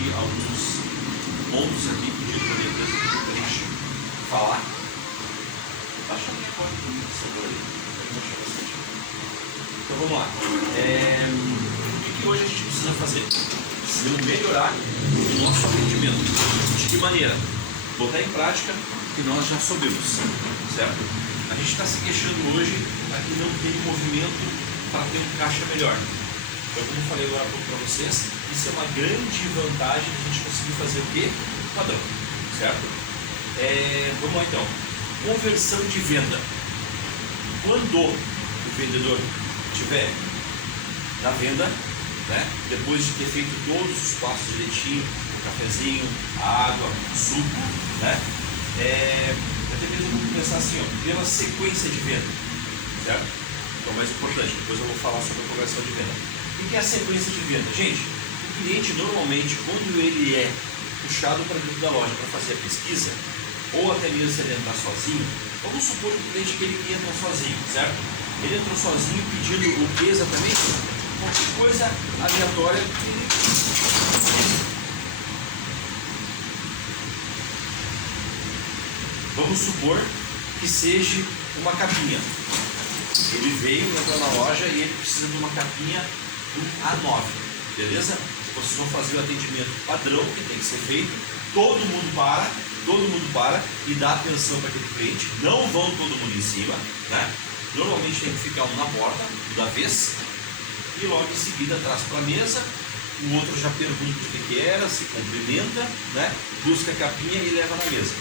aqui alguns pontos aqui pedidos para a minha empresa para a gente falar. Baixa a minha porta do sabor aí. Então vamos lá. O que hoje a gente precisa fazer? Precisamos melhorar o nosso atendimento. De que maneira? Botar em prática o que nós já soubemos, certo? A gente está se queixando hoje aqui não tem movimento para ter um caixa melhor. Então, como eu falei agora há pouco para vocês, isso é uma grande vantagem de a gente conseguir fazer o quê? Padrão, certo? Vamos lá então. Conversão de venda. Quando o vendedor estiver na venda, né, depois de ter feito todos os passos direitinho, o cafezinho, a água, o suco, né, até mesmo vamos pensar assim, ó, pela sequência de venda, certo? Então, o mais importante, depois eu vou falar sobre a conversão de venda. O que é a sequência de venda? Gente, o cliente normalmente, quando ele é puxado para dentro da loja para fazer a pesquisa, ou até mesmo se ele entrar sozinho, vamos supor que o cliente que ele entra sozinho, certo? Ele entrou sozinho pedindo o que exatamente? Qualquer coisa aleatória. Vamos supor que seja uma capinha. Ele veio, entrou na loja e ele precisa de uma capinha do A9, beleza? Vocês vão fazer o atendimento padrão que tem que ser feito, todo mundo para e dá atenção para aquele cliente, não vão todo mundo em cima, né? Normalmente tem que ficar um na porta, da vez, e logo em seguida traz para a mesa, o outro já pergunta o que era, se cumprimenta, né? Busca a capinha e leva na mesa.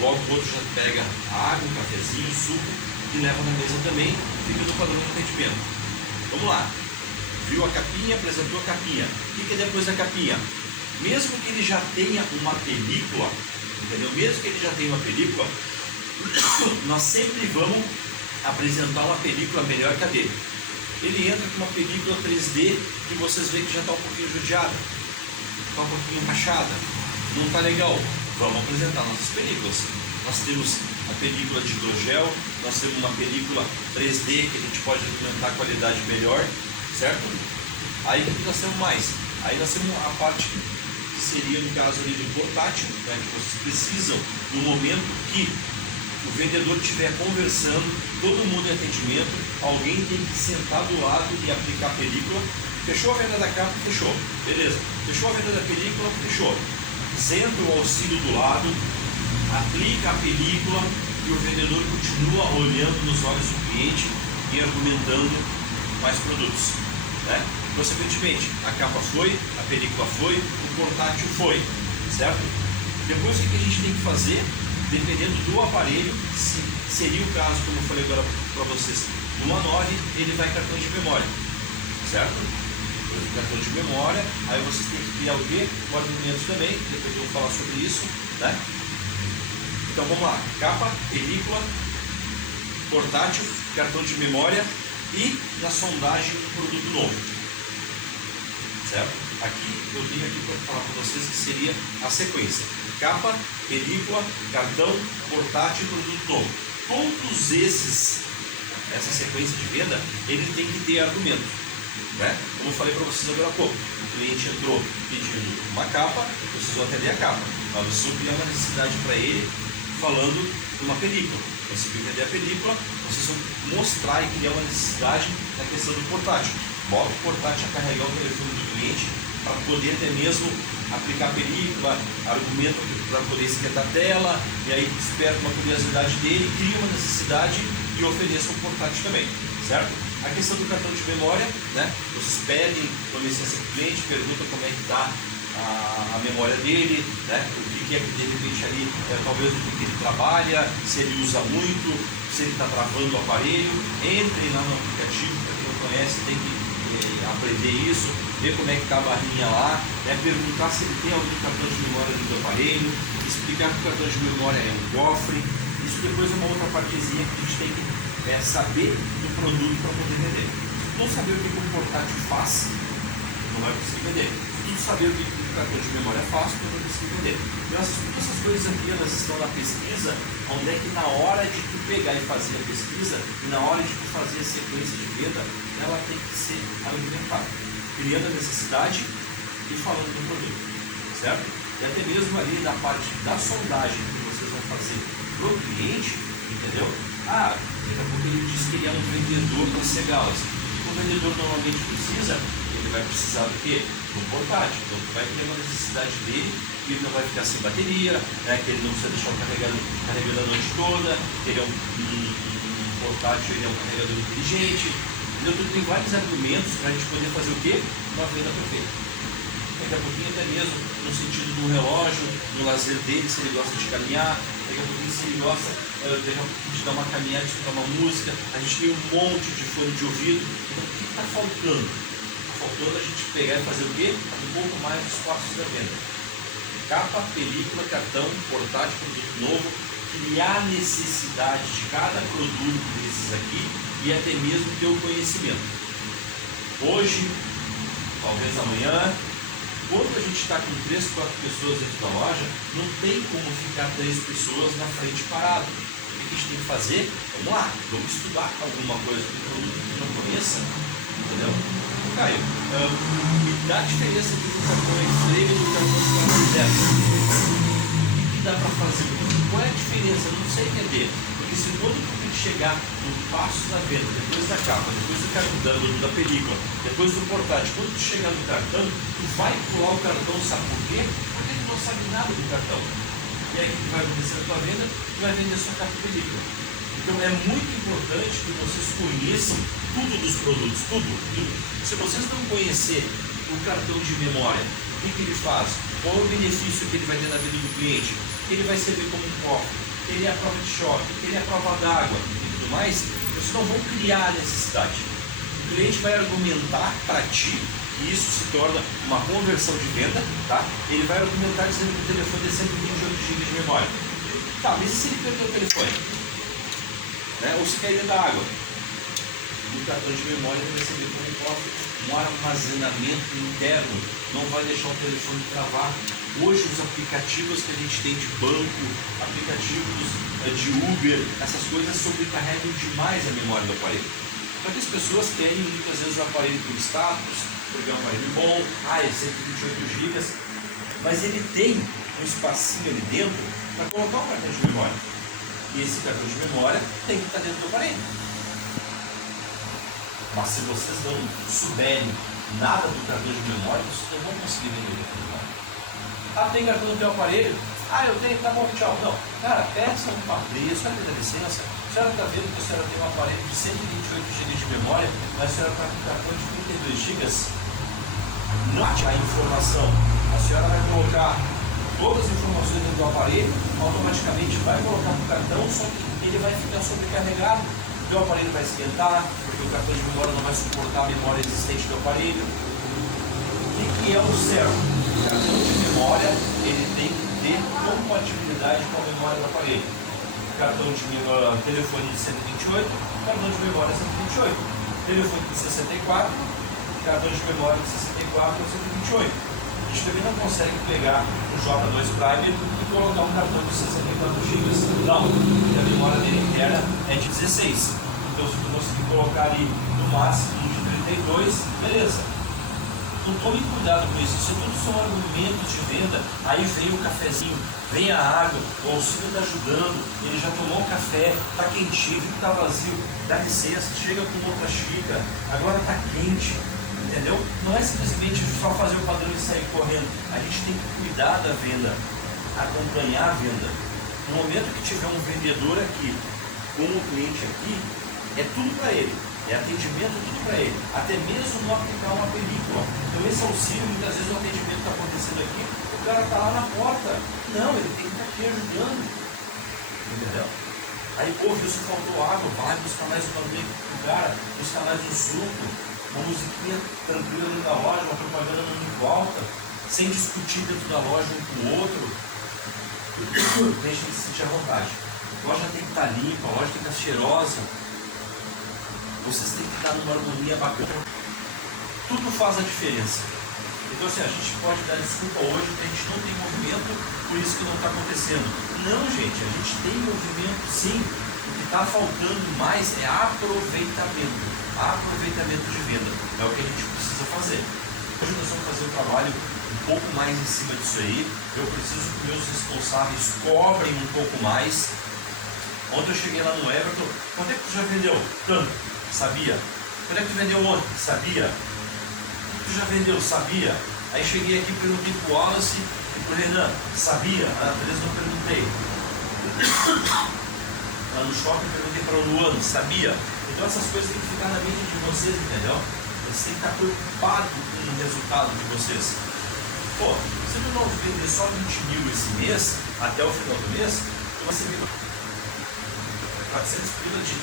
Logo o outro já pega a água, um cafezinho, um suco e leva na mesa também, fica no padrão de atendimento. Vamos lá. Viu a capinha, apresentou a capinha. O que é depois da capinha? Mesmo que ele já tenha uma película, entendeu? Mesmo que ele já tenha uma película, nós sempre vamos apresentar uma película melhor que a dele. Ele entra com uma película 3D que vocês veem que já está um pouquinho judiada, está um pouquinho rachada, não está legal. Vamos apresentar nossas películas. Nós temos a película de hidrogel, nós temos uma película 3D que a gente pode implementar qualidade melhor, certo? Aí o que nós temos mais? Aí nós temos a parte que seria no caso ali do portátil, né, que vocês precisam no momento que o vendedor estiver conversando, todo mundo em atendimento, alguém tem que sentar do lado e aplicar a película. Fechou a venda da capa? Fechou. Beleza. Fechou a venda da película? Fechou. Senta o auxílio do lado, aplica a película e o vendedor continua olhando nos olhos do cliente e argumentando mais produtos, né? Consequentemente, a capa foi, a película foi, o portátil foi, certo? Depois o que a gente tem que fazer, dependendo do aparelho, se seria o caso, como eu falei agora para vocês, no A9, ele vai cartão de memória, certo? Cartão de memória, aí vocês têm que criar o quê? Argumentos também, depois eu vou falar sobre isso, né? Então vamos lá, capa, película, portátil, cartão de memória e na sondagem um produto novo, certo? Aqui eu tenho aqui para falar para vocês que seria a sequência: capa, película, cartão, portátil, produto novo. Todos essa sequência de venda, ele tem que ter argumento, né? Como eu falei para vocês agora há pouco, o cliente entrou pedindo uma capa, vocês vão atender a capa, mas vocês vão criar uma necessidade para ele falando de uma película. Conseguiu entender a película, vocês vão mostrar e criar uma necessidade na questão do portátil. Bota o portátil a carregar o telefone do cliente para poder até mesmo aplicar a película, argumento para poder esquentar a tela, e aí desperta uma curiosidade dele, cria uma necessidade e ofereça um portátil também, certo? A questão do cartão de memória, né? Vocês pedem com licença do cliente, perguntam como é que está a memória dele, né? O que é que de repente ali, talvez o que ele trabalha, se ele usa muito, se ele está travando o aparelho. Entre lá no aplicativo, para quem não conhece, tem que aprender isso, ver como é que está a barrinha lá, né? Perguntar se ele tem algum cartão de memória do aparelho, explicar que o cartão de memória é um cofre. Isso depois é uma outra partezinha que a gente tem que saber do produto para poder vender. Se não saber o que o portátil faz, não vai conseguir vender. Se não saber o que o cartão de memória faz, não vai conseguir vender. Então todas essas coisas aqui, elas estão na pesquisa, onde é que na hora de tu pegar e fazer a pesquisa, e na hora de tu fazer a sequência de venda, ela tem que ser argumentada, criando a necessidade e falando do produto, certo? E até mesmo ali na parte da sondagem que vocês vão fazer para o cliente, entendeu? Ah, daqui a pouco ele diz que ele é um vendedor para cegá-las. O vendedor normalmente ele vai precisar do quê? De um portátil. Então vai ter uma necessidade dele, que ele não vai ficar sem bateria, né? Que ele não precisa deixar o carregando a noite toda, que ele é um portátil, ele é um carregador inteligente. Então tem vários argumentos para a gente poder fazer o quê? Uma venda perfeita. Daqui a pouquinho até mesmo no sentido do relógio, no lazer dele, se ele gosta de caminhar, daqui a pouquinho se ele gosta de dar uma caminhada, de escutar uma música. A gente tem um monte de fone de ouvido. Então o que está faltando? Está faltando a gente pegar e fazer o quê? Um pouco mais dos passos da venda. Capa, película, cartão, portátil, produto novo, criar necessidade de cada produto desses aqui e até mesmo ter o conhecimento. Hoje, talvez amanhã, quando a gente está com 3, 4 pessoas dentro da loja, não tem como ficar 3 pessoas na frente parado. O que a gente tem que fazer? Vamos lá, vamos estudar alguma coisa do produto que não conheça, entendeu? Caio, me dá a diferença entre o cartão Frame e o cartão Zero. O que dá para fazer? Qual é a diferença? Eu não sei entender. Porque se quando tu chegar no passo da venda, depois da capa, depois do cartão, da película, depois do portátil, quando tu chegar no cartão, tu vai pular o cartão, sabe por quê? Porque tu não sabe nada do cartão. E aí o que vai acontecer na tua venda? Tu vai vender só capa e película. Então é muito importante que vocês conheçam tudo dos produtos, tudo. Se vocês não conhecer o cartão de memória, o que ele faz, qual é o benefício que ele vai ter na vida do cliente, que ele vai servir como um cofre, que ele é a prova de choque, que ele é a prova d'água e tudo mais, vocês não vão criar a necessidade. O cliente vai argumentar para ti, e isso se torna uma conversão de venda, tá? Ele vai argumentar dizendo que o telefone é 128 GB de memória. Tá, mas e se ele perder o telefone? Né? Ou se cair dentro da água? O cartão de memória vai receber como um cofre, um armazenamento interno, não vai deixar o telefone travar. Hoje os aplicativos que a gente tem de banco, aplicativos de Uber, essas coisas sobrecarregam demais a memória do aparelho. Só que as pessoas querem muitas vezes o aparelho por status, porque é um aparelho bom, é 128 GB, mas ele tem um espacinho ali dentro para colocar um cartão de memória. E esse cartão de memória tem que estar dentro do aparelho. Mas se vocês não souberem nada do cartão de memória, vocês não vão conseguir vender o cartão de memória. Ah, tem cartão no teu aparelho? Ah, eu tenho, tá bom, tchau. Não, cara, peça um padrinho, a senhora tem a licença. A senhora está vendo que a senhora tem um aparelho de 128 GB de memória, mas a senhora está com um cartão de 32 GB? Não a informação. A senhora vai colocar todas as informações dentro do aparelho, automaticamente vai colocar no cartão, só que ele vai ficar sobrecarregado. O teu aparelho vai esquentar, porque o cartão de memória não vai suportar a memória existente do aparelho. O que é o certo? O cartão de memória ele tem que ter compatibilidade com a memória do aparelho. Cartão de telefone de 128, cartão de memória 128. Telefone de 64, cartão de memória de 64 ou 128. A gente também não consegue pegar o J2 Prime e colocar um cartão de 64 GB. Não, porque a memória dele interna é de 16. Então se tu conseguir colocar ali no máximo de 32, beleza. Então tome cuidado com isso. Isso tudo são argumentos de venda. Aí vem o cafezinho, vem a água, o auxílio está ajudando, ele já tomou o café, está quentinho, está vazio, dá licença, chega com outra xícara, agora está quente. Entendeu? Não é simplesmente só fazer o padrão e sair correndo. A gente tem que cuidar da venda, acompanhar a venda. No momento que tiver um vendedor aqui, com um cliente aqui, é tudo para ele. É atendimento, tudo para ele. Até mesmo não aplicar uma película. Então esse auxílio, muitas vezes o atendimento está acontecendo aqui, o cara está lá na porta. Não, ele tem que estar aqui ajudando. Entendeu? Aí, pô, viu se faltou água, vai buscar mais uma aguinha pro cara, buscar mais um suco. Uma musiquinha tranquila dentro da loja, uma propaganda não em volta, sem discutir dentro da loja um com o outro. Deixa ele se sentir à vontade. A loja tem que estar limpa, a loja tem que estar cheirosa. Vocês têm que estar numa harmonia bacana. Tudo faz a diferença. Então assim, a gente pode dar desculpa hoje que a gente não tem movimento, por isso que não está acontecendo. Não, gente, a gente tem movimento sim. O que está faltando mais é aproveitamento. Aproveitamento de venda. É o que a gente precisa fazer. Hoje nós vamos fazer um trabalho um pouco mais em cima disso aí. Eu preciso que meus responsáveis cobrem um pouco mais. Ontem eu cheguei lá no Everton. Quanto é que tu já vendeu? Tanto. Sabia. Quanto é que tu vendeu ontem? Sabia. Tu já vendeu? Sabia. Aí cheguei aqui, perguntei pro Wallace e pro Renan. Sabia. A Teresa não perguntei. Lá no shopping perguntei para o Luano. Sabia. Então essas coisas têm que ficar na mente de vocês, entendeu? Vocês têm que estar preocupados com o resultado de vocês. Pô, se tu não vender só 20 mil esse mês, até o final do mês, tu vai receber 400 pila de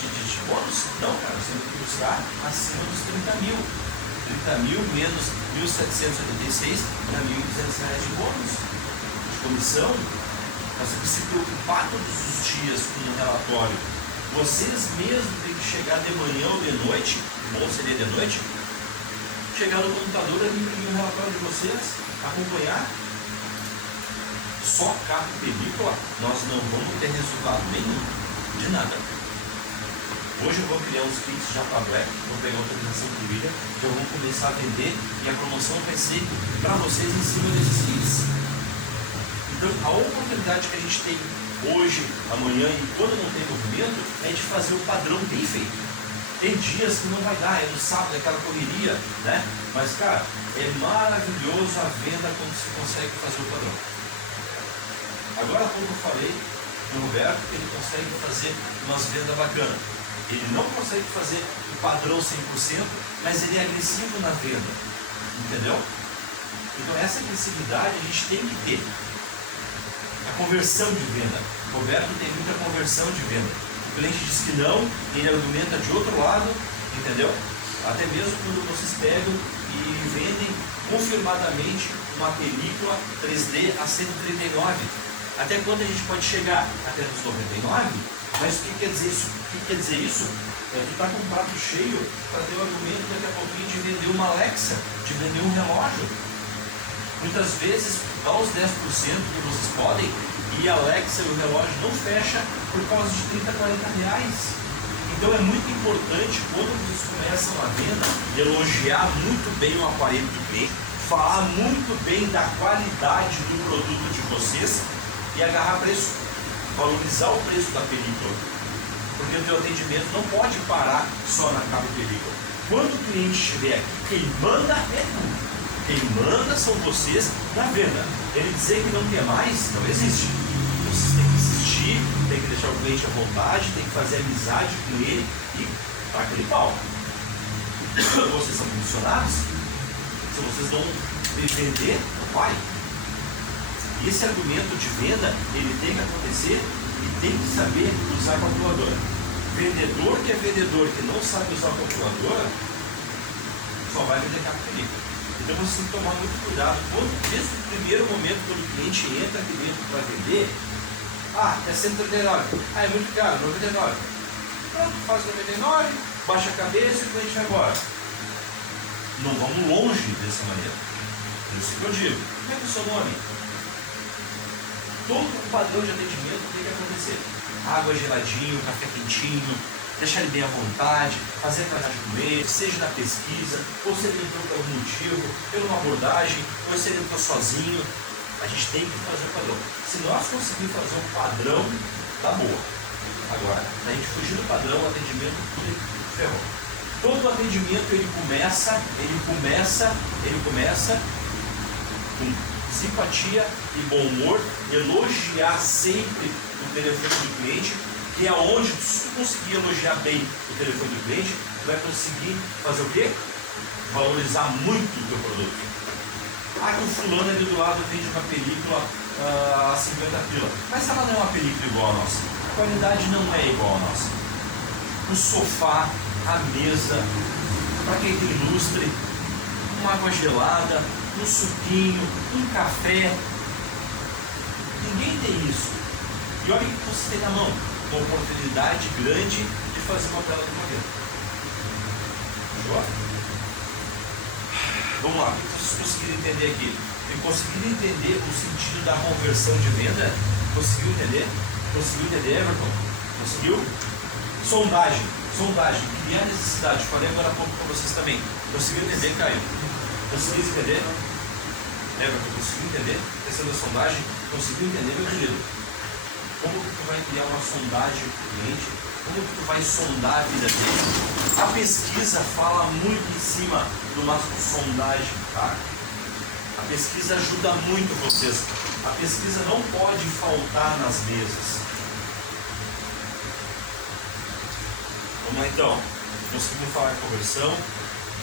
bônus? Não, cara, você tem que buscar acima dos 30 mil. 30 mil menos 1.786 dá R$ 1.200 de bônus. De comissão, nós temos que se preocupar todos os dias com o relatório. Vocês mesmos têm que chegar de manhã ou de noite, bom seria de noite, chegar no computador e imprimir o relatório de vocês, acompanhar. Só capa e película, nós não vamos ter resultado nenhum, de nada. Hoje eu vou criar uns kits já para Black, vou pegar a autorização do William, que eu vou começar a vender e a promoção vai ser para vocês em cima desses kits. Então a oportunidade que a gente tem hoje, amanhã e quando não tem movimento, é de fazer o padrão bem feito. Tem dias que não vai dar, é no sábado, é aquela correria, né? Mas, cara, é maravilhoso a venda quando você consegue fazer o padrão. Agora, como eu falei, o Roberto, ele consegue fazer umas vendas bacanas. Ele não consegue fazer o padrão 100%, mas ele é agressivo na venda. Entendeu? Então, essa agressividade a gente tem que ter. A conversão de venda. O Roberto tem muita conversão de venda. O cliente diz que não, ele argumenta de outro lado, entendeu? Até mesmo quando vocês pegam e vendem confirmadamente uma película 3D a 139. Até quando a gente pode chegar? Até nos 99? Mas o que quer dizer isso? O que quer dizer isso? Tu está com um prato cheio para ter o argumento daqui a pouquinho de vender uma Alexa, de vender um relógio. Muitas vezes dá os 10% que vocês podem e a Alexa e o relógio não fecha por causa de 30, 40 reais. Então é muito importante quando vocês começam a venda, elogiar muito bem o aparelho do cliente, falar muito bem da qualidade do produto de vocês e agarrar preço, valorizar o preço da película. Porque o teu atendimento não pode parar só na capa película. Quando o cliente estiver aqui, quem manda é tu. Quem manda são vocês na venda. Ele dizer que não quer mais, não existe. Vocês têm que insistir, tem que deixar o cliente à vontade, tem que fazer amizade com ele e para aquele pau. Vocês são funcionários, se vocês não me vender, vai. E esse argumento de venda, ele tem que acontecer e tem que saber usar a calculadora. Vendedor que é vendedor que não sabe usar a calculadora, só vai vender capa película. Então você tem que tomar muito cuidado. Desde o primeiro momento, quando o cliente entra aqui dentro para vender, é 139, é muito caro, 99. Pronto, faz 99, baixa a cabeça e o cliente vai embora. Não vamos longe dessa maneira. Por isso que eu digo, como é que é o seu nome? Todo o padrão de atendimento tem que acontecer. Água geladinho, café quentinho, deixar ele bem à vontade, fazer amizade com ele, seja na pesquisa, ou se ele entrou por algum motivo, pela uma abordagem, ou se ele entrou sozinho. A gente tem que fazer o padrão. Se nós conseguirmos fazer um padrão, tá boa. Agora, se a gente fugir do padrão, o atendimento tudo ferrou. Todo atendimento ele começa com simpatia e bom humor, elogiar sempre o telefone do cliente, que é onde, se tu conseguir elogiar bem o telefone do cliente, tu vai conseguir fazer o quê? Valorizar muito o teu produto. Que o fulano ali do lado vende uma película a 50 pila. Mas ela não é uma película igual a nossa. A qualidade não é igual a nossa. O sofá, a mesa, para quem tem lustre, uma água gelada, um suquinho, um café. Ninguém tem isso. E olha o que você tem na mão. Uma oportunidade grande de fazer uma bela de modelo. Fechou? Vamos lá, o que vocês conseguiram entender aqui? Conseguiram entender o sentido da conversão de venda? Conseguiu entender? Conseguiu entender, Everton? Conseguiu? Sondagem, criar necessidade. Falei agora há pouco para vocês também. Conseguiu entender, Caio? Conseguiu entender? Everton, conseguiu entender? A questão da sondagem, conseguiu entender, meu querido? Como que tu vai criar uma sondagem para o cliente? Como que tu vai sondar a vida dele? A pesquisa fala muito em cima de uma sondagem, tá? A pesquisa ajuda muito vocês. A pesquisa não pode faltar nas mesas. Vamos lá então. Conseguimos falar conversão,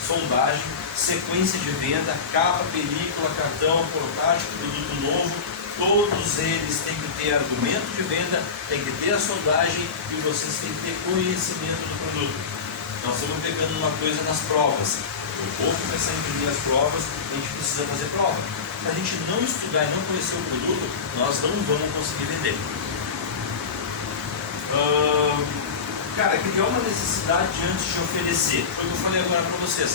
sondagem, sequência de venda, capa, película, cartão, protótipo, produto novo. Todos eles têm que ter argumento de venda, tem que ter a sondagem e vocês têm que ter conhecimento do produto. Nós estamos pegando uma coisa nas provas. Eu vou começar a imprimir as provas, a gente precisa fazer prova. Se a gente não estudar e não conhecer o produto, nós não vamos conseguir vender. Cara, criar uma necessidade antes de oferecer. Foi o que eu falei agora para vocês,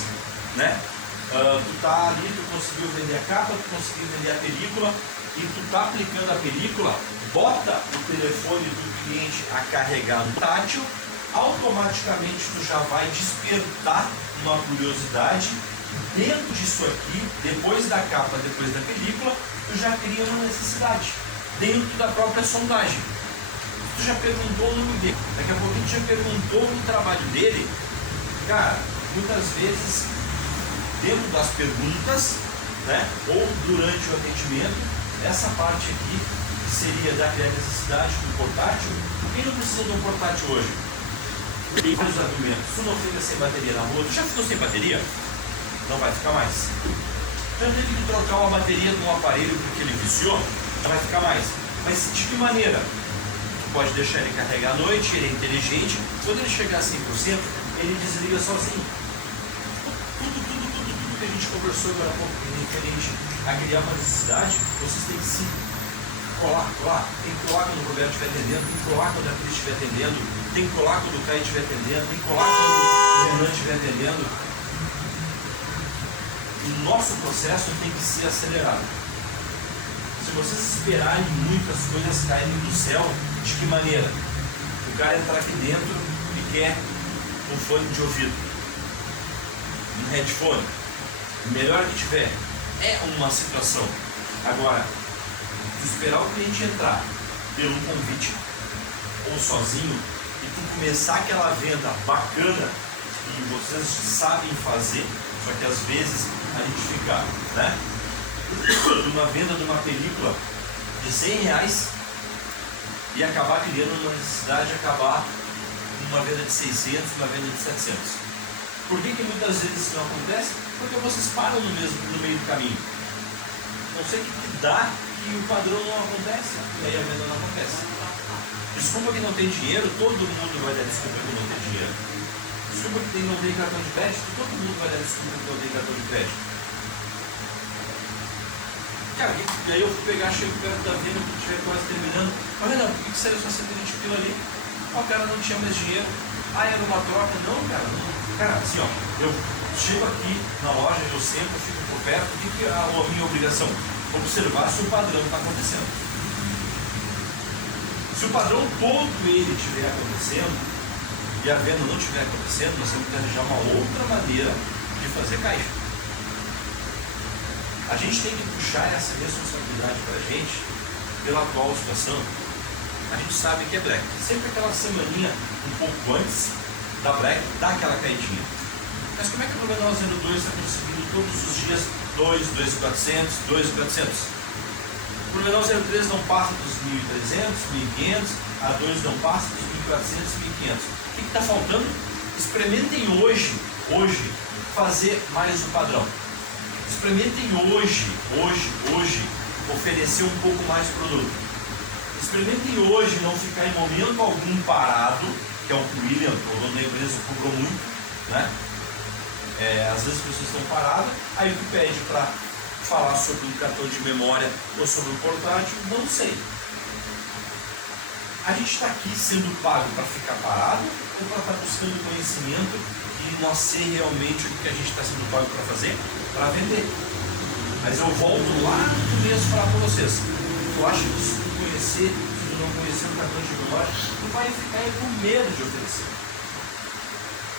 né? Tu tá ali, tu conseguiu vender a capa, tu conseguiu vender a película e tu tá aplicando a película, bota o telefone do cliente a carregar no tátil, automaticamente tu já vai despertar uma curiosidade. Dentro disso aqui, depois da capa, depois da película, tu já cria uma necessidade dentro da própria sondagem. Tu já perguntou o nome dele, daqui a pouco tu já perguntou o trabalho dele. Cara, muitas vezes dentro das perguntas, né, ou durante o atendimento, essa parte aqui que seria da criar necessidade do portátil. Quem não precisa de um portátil hoje? Tem vários argumentos. Se não fica sem bateria na rua, tu já ficou sem bateria? Não vai ficar mais. Já teve que trocar uma bateria de um aparelho porque ele viciou? Não vai ficar mais. Mas de que maneira? Tu pode deixar ele carregar à noite, ele é inteligente. Quando ele chegar a 100%, ele desliga sozinho. Tudo que a gente conversou agora há pouco, referente a criar uma necessidade, vocês têm que se colar. Tem que colar quando o Roberto estiver atendendo, tem que colar quando a Cris estiver atendendo, tem que colar quando o Caio estiver atendendo, tem que colar quando o Renan estiver atendendo. O nosso processo tem que ser acelerado. Se vocês esperarem muitas coisas caírem do céu, de que maneira? O cara entrar aqui dentro e quer um fone de ouvido, um headphone, o melhor que tiver, é uma situação. Agora, esperar o cliente entrar pelo convite ou sozinho e tu começar aquela venda bacana que vocês sabem fazer, só que às vezes a gente fica, né, numa venda de uma película de R$100 e acabar criando uma necessidade de acabar numa venda de 600, uma venda de 700. Por que muitas vezes isso não acontece? Porque vocês param no meio do caminho. Não sei o que dá que o padrão não acontece e aí a venda não acontece. Desculpa que não tem dinheiro, todo mundo vai dar desculpa que não tem dinheiro. Desculpa que não tem cartão de crédito, todo mundo vai dar desculpa que não tem cartão de crédito. Cara, e aí eu fui pegar, chego perto da venda, que estiver quase terminando. Mas Renan, por que saiu só 120 pila ali? O cara não tinha mais dinheiro. Era uma troca? Não, cara. Não. Cara, assim, ó, eu chego aqui na loja, eu sento, fico por perto. O que é a minha obrigação? Observar se o padrão está acontecendo. Se o padrão todo ele estiver acontecendo e a venda não estiver acontecendo, nós temos que arranjar uma outra maneira de fazer caixa. A gente tem que puxar essa responsabilidade para a gente pela atual situação. A gente sabe que é Black. Sempre aquela semaninha um pouco antes da Black dá aquela caidinha. Mas como é que o Blumenau 02 está conseguindo todos os dias 2.400, 2.400? O Blumenau 03 não passa dos 1.300, 1.500, a 2 não passa dos 1.400, 1.500. O que está faltando? Experimentem hoje, fazer mais o padrão. Experimentem hoje, oferecer um pouco mais de produto. Experimentem hoje não ficar em momento algum parado, que é o que o William, o dono da empresa, cobrou muito, né? Às vezes as pessoas estão paradas, aí tu pede para falar sobre um cartão de memória ou sobre um portátil, não sei. A gente está aqui sendo pago para ficar parado ou para estar buscando conhecimento e nós ser realmente o que a gente está sendo pago para fazer? Para vender. Mas eu volto lá no começo para vocês. Tu acha que se tu conhecer, se tu não conhecer o cartão de memória, tu vai ficar com medo de oferecer.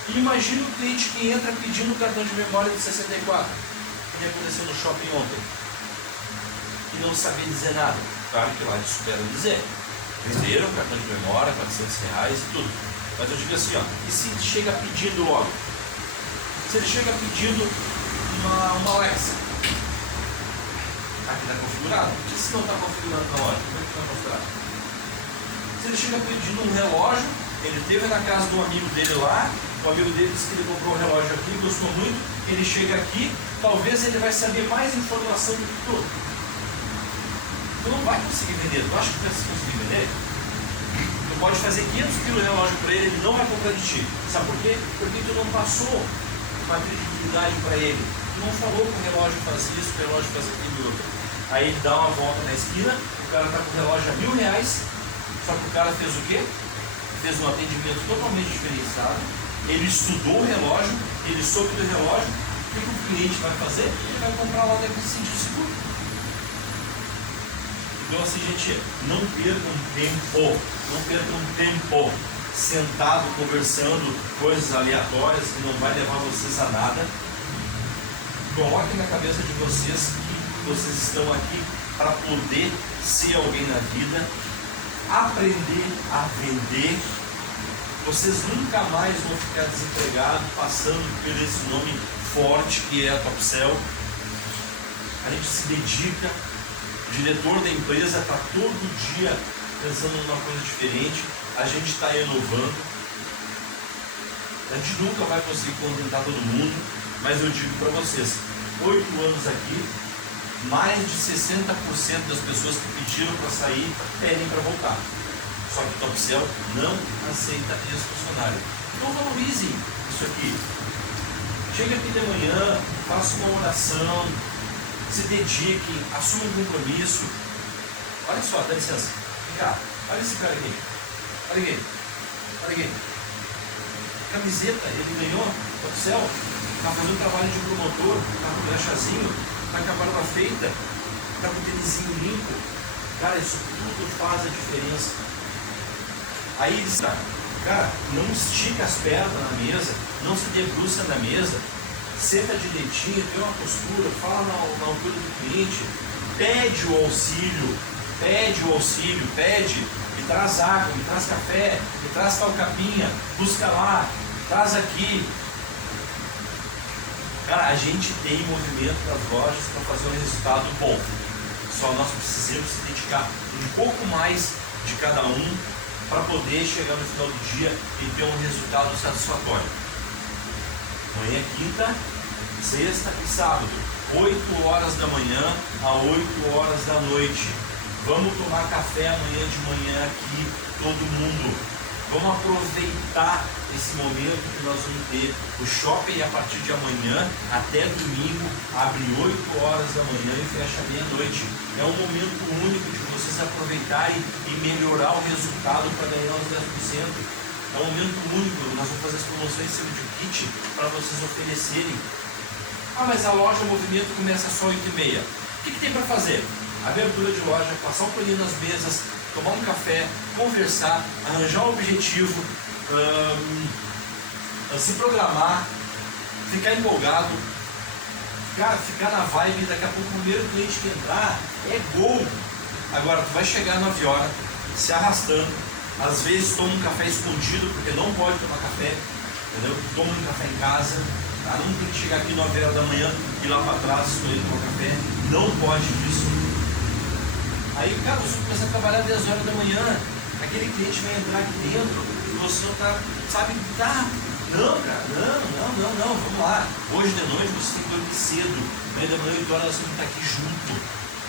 E imagina o cliente que entra pedindo um cartão de memória de 64. O que aconteceu no shopping ontem? E não sabia dizer nada. Claro que lá eles souberam dizer. Venderam cartão de memória, R$400 e tudo. Mas eu digo assim, ó, e se ele chega pedindo logo? Se ele chega pedindo uma Alexa, aqui está configurado. E se não está configurado na loja, como é que está configurado? Se ele chega pedindo um relógio, ele esteve na casa do amigo dele lá, o amigo dele disse que ele comprou um relógio aqui, gostou muito, ele chega aqui, talvez ele vai saber mais informação do que tu. Tu não vai conseguir vender, tu acha que tu vai conseguir vender? Tu pode fazer 500 kg de relógio para ele, ele não vai comprar de ti. Sabe por quê? Porque tu não passou uma credibilidade para ele. Tu não falou que o relógio faz isso, que o relógio faz aquilo e outro. Aí ele dá uma volta na esquina, o cara está com o relógio a R$1.000, só que o cara fez o quê? Fez um atendimento totalmente diferenciado, ele estudou o relógio, ele soube do relógio, o que o cliente vai fazer? Ele vai comprar lá dentro de sentido seguro. Então assim, gente, não percam tempo sentado conversando coisas aleatórias que não vai levar vocês a nada. Coloquem na cabeça de vocês que vocês estão aqui para poder ser alguém na vida, aprender a vender. Vocês nunca mais vão ficar desempregados passando por esse nome forte que é a Topcel. A gente se dedica, o diretor da empresa está todo dia pensando numa coisa diferente, a gente está inovando. A gente nunca vai conseguir contentar todo mundo, mas eu digo para vocês, 8 anos aqui, mais de 60% das pessoas que pediram para sair pedem para voltar. Só que o Topcel não aceita ex-funcionário. Então valorizem isso aqui. Chega aqui de manhã, faça uma oração, se dediquem, assumam um compromisso. Olha só, dá licença. Vem cá, olha esse cara aqui. Olha aqui. Olha aqui. Camiseta, ele ganhou Topcel, está fazendo trabalho de promotor, está com graxazinho, está com a barba feita, está com o tênisinho limpo. Cara, isso tudo faz a diferença. Aí ele está, cara, não estica as pernas na mesa, não se debruça na mesa, senta direitinho, tem uma postura, fala na altura do cliente, pede o auxílio, pede, me traz água, me traz café, me traz tal capinha, busca lá, traz aqui. Cara, a gente tem movimento nas lojas para fazer um resultado bom, só nós precisamos se dedicar um pouco mais de cada um para poder chegar no final do dia e ter um resultado satisfatório. Amanhã é quinta, sexta e sábado, 8 horas da manhã a 8 horas da noite. Vamos tomar café amanhã de manhã aqui, todo mundo. Vamos aproveitar esse momento que nós vamos ter. O shopping a partir de amanhã até domingo abre 8 horas da manhã e fecha meia-noite. É um momento único de vocês aproveitarem e melhorar o resultado para ganhar os 10%. É um momento único, nós vamos fazer as promoções em cima de um kit para vocês oferecerem. Ah, mas a loja, o movimento começa só às 8h30. O que tem para fazer? Abertura de loja, passar um paninho nas mesas, tomar um café, conversar, arranjar um objetivo, se programar, ficar empolgado, cara, ficar na vibe. Daqui a pouco o primeiro cliente que entrar é gol. Agora tu vai chegar 9 horas, se arrastando, às vezes toma um café escondido, porque não pode tomar café, entendeu? Toma um café em casa, tá? Não tem que chegar aqui 9 horas da manhã e ir lá para trás escolher tomar café, não pode isso. Aí, cara, você começa a trabalhar 10 horas da manhã, aquele cliente vai entrar aqui dentro, e você não tá, sabe, tá, não, cara, não, vamos lá. Hoje de noite você tem que dormir cedo, amanhã de manhã 8 horas nós vamos estar aqui junto,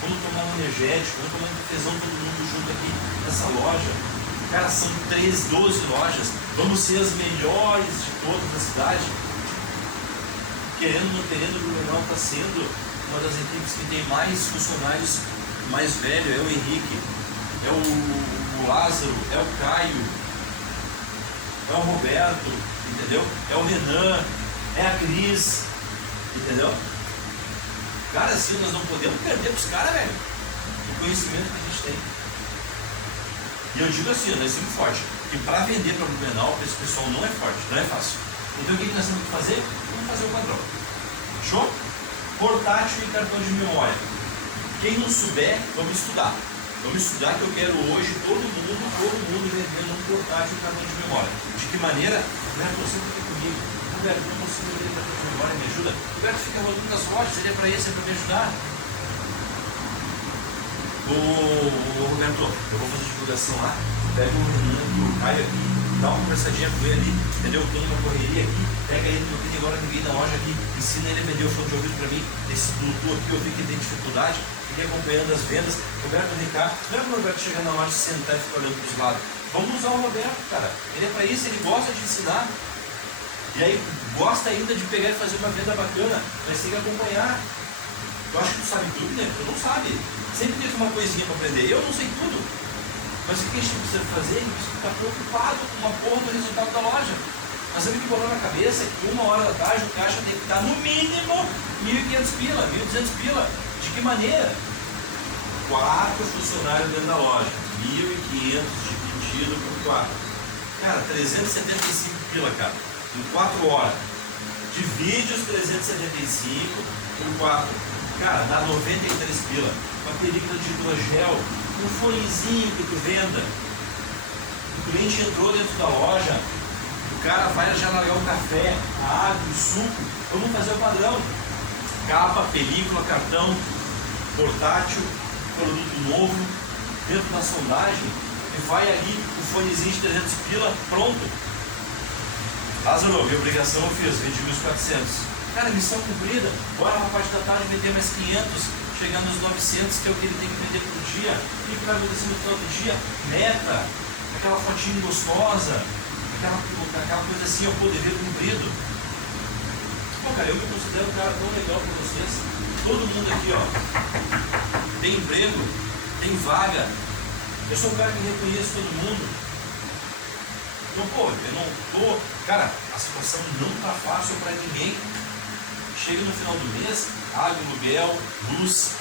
vamos tomar um energético, vamos tomar um cafezão todo mundo junto aqui nessa loja. Cara, são 12 lojas, vamos ser as melhores de todas da cidade. Querendo ou não querendo, o Blumenau está sendo uma das equipes que tem mais funcionários mais velho, é o Henrique, é o Lázaro, é o Caio, é o Roberto, entendeu? É o Renan, é a Cris, entendeu? Cara, assim, nós não podemos perder para os caras, velho, o conhecimento que a gente tem. E eu digo assim, nós somos fortes, que para vender para o Blumenau, esse pessoal não é forte, não é fácil. Então o que nós temos que fazer? Vamos fazer o padrão. Show? portátil e cartão de memória. Quem não souber, vamos estudar. Vamos estudar que eu quero hoje todo mundo vendendo um portátil e cartão de memória. De que maneira? Roberto, você fica comigo. Roberto, não consigo vender cartão de memória, me ajuda. Roberto fica rodando nas lojas, ele é para isso, é para me ajudar. Ô Roberto, eu vou fazer divulgação lá. Pega o Renan e o Caio aqui, dá uma conversadinha com ele ali, entendeu? Eu tenho uma correria aqui, pega ele, não tem agora ninguém na loja aqui, ensina ele a vender o fone de ouvido para mim, esse Bluetooth aqui, eu vi que tem dificuldade, fiquei acompanhando as vendas. Roberto, Ricardo, não é para o Roberto chegar na loja, sentar e ficar olhando para os lados. Vamos usar o Roberto, cara, ele é para isso, ele gosta de ensinar. E aí, gosta ainda de pegar e fazer uma venda bacana, mas tem que acompanhar. Eu acho que tu sabe tudo, né? Tu não sabe. Sempre tem uma coisinha para aprender. Eu não sei tudo. Mas o que a gente precisa fazer? A gente precisa ficar preocupado com uma porra do resultado da loja. Nós temos que botar na cabeça que 1 hora da tarde o caixa tem que estar no mínimo 1.500 pila, 1.200 pila. De que maneira? 4 funcionários dentro da loja. 1.500 dividido por 4. Cara, 375 pila, cara. Em 4 horas. Divide os 375 por 4. Cara, dá 93 pila. Uma película de hidrogel, um fonezinho que tu venda. O cliente entrou dentro da loja, o cara vai já largar o café, a água, o suco. Vamos fazer o padrão. Capa, película, cartão, portátil, produto novo, dentro da sondagem, e vai ali o fonezinho de 300 pila, pronto. Lázaro, minha obrigação eu fiz, vendi 1.400. Cara, missão cumprida. Bora na parte da tarde vender mais 500, chegando aos 900, que é o que ele tem que vender por dia. O que vai acontecer no final do dia? Meta, aquela fotinha gostosa, aquela coisa assim, é o poder cumprido. Pô, cara, eu me considero um cara tão legal para vocês. Todo mundo aqui, ó, tem emprego, tem vaga. Eu sou um cara que reconhece todo mundo. Então, pô, eu não tô... Cara, a situação não tá fácil para ninguém. Chega no final do mês, água, aluguel, luz,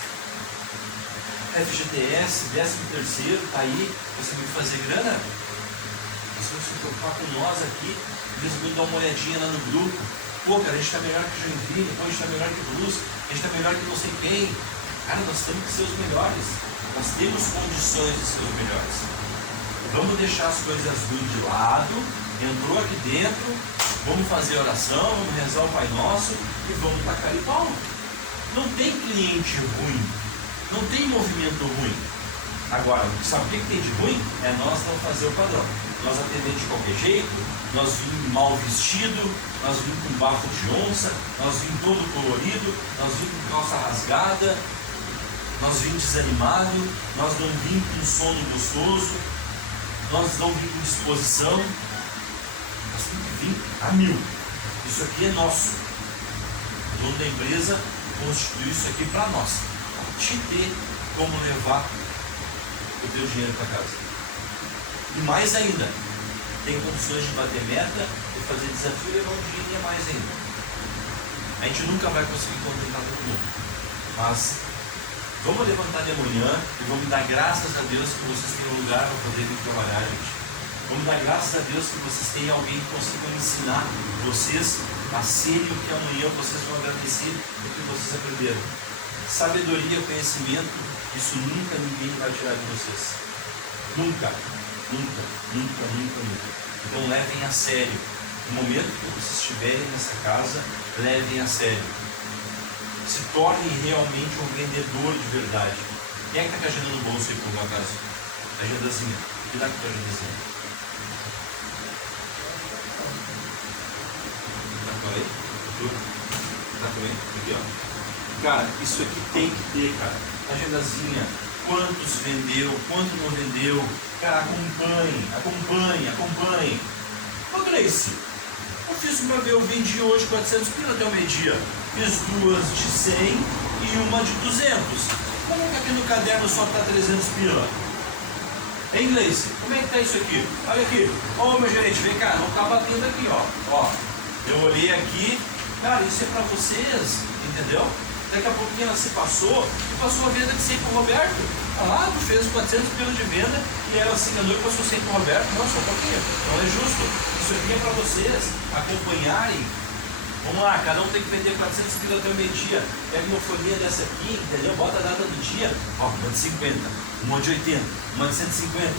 FGTS, 13º, tá aí, você tem que fazer grana. Você vai se preocupar com nós aqui, eles vão dar uma olhadinha lá no grupo. Pô, cara, a gente tá melhor que Joinville, pô, a gente tá melhor que Luz, a gente tá melhor que não sei quem. Cara, nós temos que ser os melhores. Nós temos condições de ser os melhores. Vamos deixar as coisas ruins de lado, entrou aqui dentro, vamos fazer oração, vamos rezar o Pai Nosso e vamos tacar e pau. Não tem cliente ruim, não tem movimento ruim. Agora, sabe o que tem de ruim? É nós não fazer o padrão. Nós atender de qualquer jeito, nós vimos mal vestido, nós vimos com bafo de onça, nós vimos todo colorido, nós vimos com calça rasgada, nós vimos desanimado, nós não vimos com sono gostoso, nós não vimos com disposição. Nós temos que vir a 1000. Isso aqui é nosso. O dono da empresa constituiu isso aqui para nós. Te ter como levar o teu dinheiro para casa. E mais ainda, tem condições de bater meta e fazer desafio e levar um dinheiro a mais ainda. A gente nunca vai conseguir contentar todo mundo. Mas vamos levantar de manhã e vamos dar graças a Deus que vocês têm um lugar para poder vir trabalhar, gente. Vamos dar graças a Deus que vocês têm alguém que consiga ensinar vocês a serem o que amanhã vocês vão agradecer o que vocês aprenderam. Sabedoria, conhecimento, isso nunca ninguém vai tirar de vocês. Nunca, nunca, nunca, nunca, nunca. Então levem a sério. No momento que vocês estiverem nessa casa, levem a sério. Se tornem realmente um vendedor de verdade. Quem é que está com a agenda no bolso aí por uma casa? Agendazinha. Cuidado com a tua agendazinha. Tá com aí? Tá com aí? Aqui, ó. Cara, isso aqui tem que ter, cara. Agendazinha. Quantos vendeu, quanto não vendeu. Cara, acompanhe, acompanhe, acompanhe. Ô Grace, eu fiz uma vez, eu vendi hoje 400 pila até o meio-dia. Fiz 2 de 100 e uma de 200. Como é que aqui no caderno só está 300 pila? Em inglês, como é que tá isso aqui? Olha aqui. Ô meu gerente, vem cá, não tá batendo aqui, ó. Ó, eu olhei aqui. Cara, isso é para vocês, entendeu? Daqui a pouquinho ela se passou e passou a venda de 100 para o Roberto. Ah, tu fez 400 pila de venda e ela se enganou e passou 100 para o Roberto. Não, só um pouquinho. Não é justo. Isso aqui é para vocês acompanharem Vamos lá, cada um tem que vender 400 quilos até o meio-dia. Pega uma folhinha dessa aqui, entendeu? Bota a data do dia. Ó, uma de 50, uma de 80, uma de 150.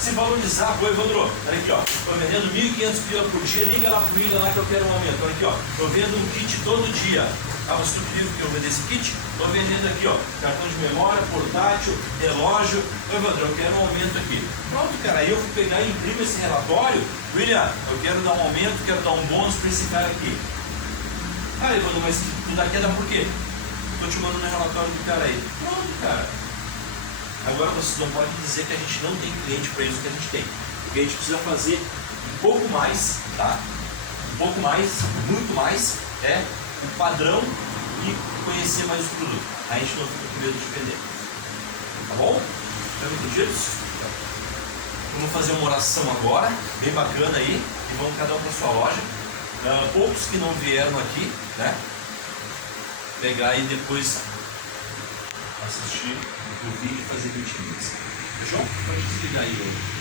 Se valorizar, pô, Evandro, olha aqui, ó. Estou vendendo 1.500 quilos por dia, liga lá pro William lá que eu quero um aumento. Olha aqui, ó. Estou vendo um kit todo dia. Ah, mas tu viu que eu vender esse kit? Estou vendendo aqui, ó. Cartão de memória, portátil, relógio. Ô, Evandro, eu quero um aumento aqui. Pronto, cara. Aí eu vou pegar e imprimo esse relatório. William, eu quero dar um aumento, quero dar um bônus para esse cara aqui. Ah, Evandro, mas tu daqui é da por quê? Estou te mandando um relatório do cara aí. Pronto, cara. Agora vocês não podem dizer que a gente não tem cliente para isso que a gente tem. Porque a gente precisa fazer um pouco mais, tá? Um pouco mais, muito mais, o padrão e conhecer mais o produto. A gente não fica com medo de vender. Tá bom? Estão entendidos? Vamos fazer uma oração agora, bem bacana aí, e vamos cada um para sua loja. Poucos que não vieram aqui, né? Pegar e depois assistir o vídeo e fazer 20 minutos. Fechou? Pode desligar aí,